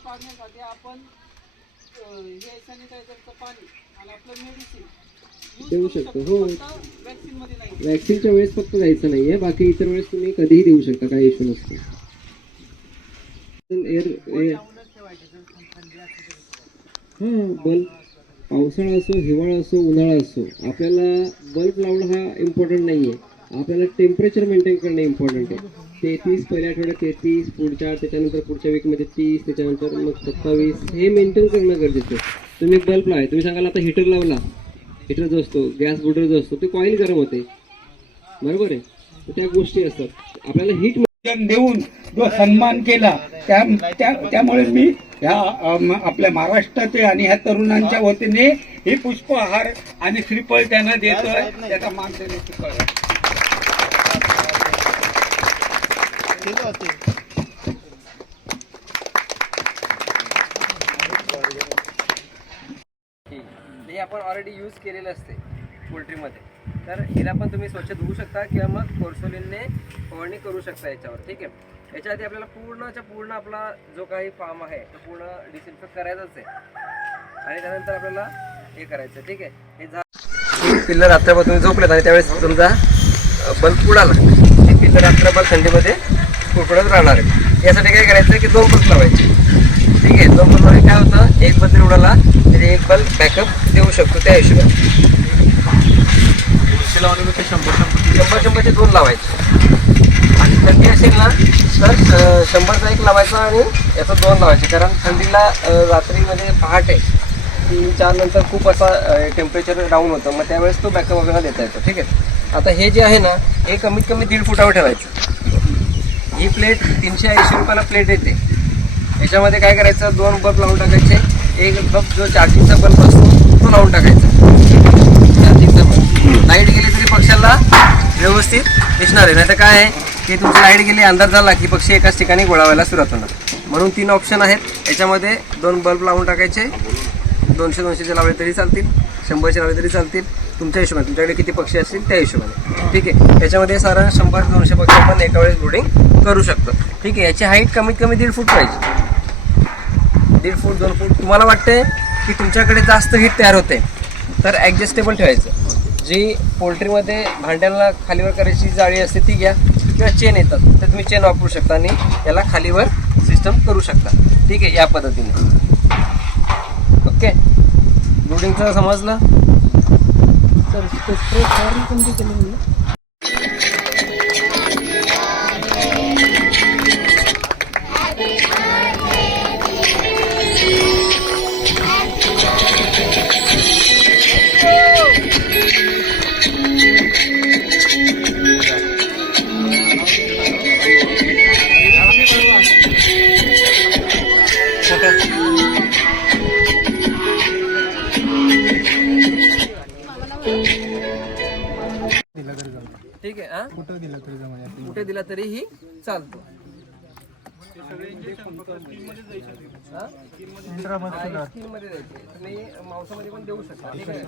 पाडण्यासाठी आपण हे सॅनिटायझरचं पाणी आणि आपलं मेडिसिन देऊ शकतो. हो. नाही. वॅक्सिनच्या वेळेस फक्त जायचं नाहीये. बाकी इतर वेळेस तुम्ही कधीही देऊ शकता. काही इश्यू नसतो. एअर हां बल्ब पावसाळा असो हिवाळा असो उन्हाळा असो आपल्याला बल्ब लावणं हा इम्पॉर्टंट नाही आहे आपल्याला टेम्परेचर मेंटेन करणं इम्पॉर्टंट आहे. तेहतीस पहिल्या आठवड्यात तेहतीस पुढच्या त्याच्यानंतर पुढच्या वीकमध्ये तीस त्याच्यानंतर मग सत्तावीस हे मेंटेन करणं गरजेचं आहे. तुम्ही बल्ब लावाय तुम्ही सांगाल आता हिटर लावला. हिटर जो असतो गॅस बुटर जो असतो ते कॉईल गरम होते. बरोबर आहे? तर त्या गोष्टी असतात. आपल्याला हीट देऊन जो सन्मान केला त्या त्यामुळे मी ह्या आपल्या महाराष्ट्राचे आणि ह्या तरुणांच्या वतीने हे पुष्पहार आणि श्रीफळ त्यांना देतोय. त्याचा मान देण्याची हे आपण ऑलरेडी यूज केलेलं असते पोल्ट्रीमध्ये. तर हिला पण तुम्ही स्वच्छ धुवू शकता किंवा मग कोर्सोलिनने फवारणी करू शकता याच्यावर ठीक आहे? याच्या आधी आपल्याला पूर्णच्या पूर्ण आपला जो काही फार्म आहे तो पूर्ण डिसइन्फेक्ट करायचाच आहे. आणि त्यानंतर आपल्याला हे करायचं ठीक आहे? हे झा पिल्लर रात्रभर तुम्ही झोपलेत आणि त्यावेळेस तुमचा बल्ब उडाला. ते पिल्लर रात्रभर थंडीमध्ये कुडकुडत राहणार आहे. यासाठी काय करायचं की दोन बल्ब लावायचे. ठीक आहे दोन बल्ब काय होतं? एक बल्ब उडाला तरी एक बल्ब बॅकअप देऊ शकतो त्या हिशोबाने. शंभर शंभरचे दोन लावायचे. आणि थंडी असेल ना तर शंभरचा एक लावायचा आणि याचा दोन लावायचे. कारण थंडीला रात्रीमध्ये पहाटे तीन चार नंतर खूप असा टेम्परेचर डाऊन होतं. मग त्यावेळेस तो बॅकअप वगैरे देता येतो. ठीक आहे? आता हे जे आहे ना हे कमीत कमी दीड फुटावर ठेवायचं. ही प्लेट तीनशे ऐंशी रुपयाला प्लेट येते. याच्यामध्ये काय करायचं? दोन बल्ब लावून टाकायचे. एक बल्ब जो चार्जिंगचा बल्ब असतो तो लावून टाकायचा. चार्जिंगचा बल्ब. लाइट गेली तरी पक्षाला व्यवस्थित दिसणार आहे. नाही तर काय आहे? की तुमची लाइट गेली अंदाज झाला की पक्षी एकाच ठिकाणी गोळावायला सुरुवात होणार. म्हणून तीन ऑप्शन आहेत. याच्यामध्ये दोन बल्ब लावून टाकायचे. दोनशे दोनशेचे लावले तरी चालतील. शंभरचे लावले तरी चालतील. तुमच्या हिशोबाने. तुमच्याकडे किती पक्षी असतील त्या हिशोबाने. ठीक आहे. याच्यामध्ये साधारण शंभर दोनशे पक्षी आपण एका वेळेस ब्रुडिंग करू शकतो. ठीक आहे याची हाईट कमीत कमी दीड फूट पाहिजे. दीड फूट दोन फूट तुम्हाला वाटते की तुमच्याकडे जास्त हीट तयार होते. तर ॲडजस्टेबल ठेवायचं. जी पोल्ट्रीमध्ये भांड्याला खालीवर करायची जाळी असते ती घ्या. किंवा चेन येतात तर तुम्ही चेन वापरू शकता आणि याला खालीवर सिस्टम करू शकता. ठीक आहे या पद्धतीने. ओके ब्रुडिंगचं समजलं? ठीक आहे हा? कुठे दिला तरी कुठे दिला तरीही चालतो. हा? हा, स्कीममध्ये द्यायचे. तुम्ही मांसामध्ये पण देऊ शकता. ठीक आहे.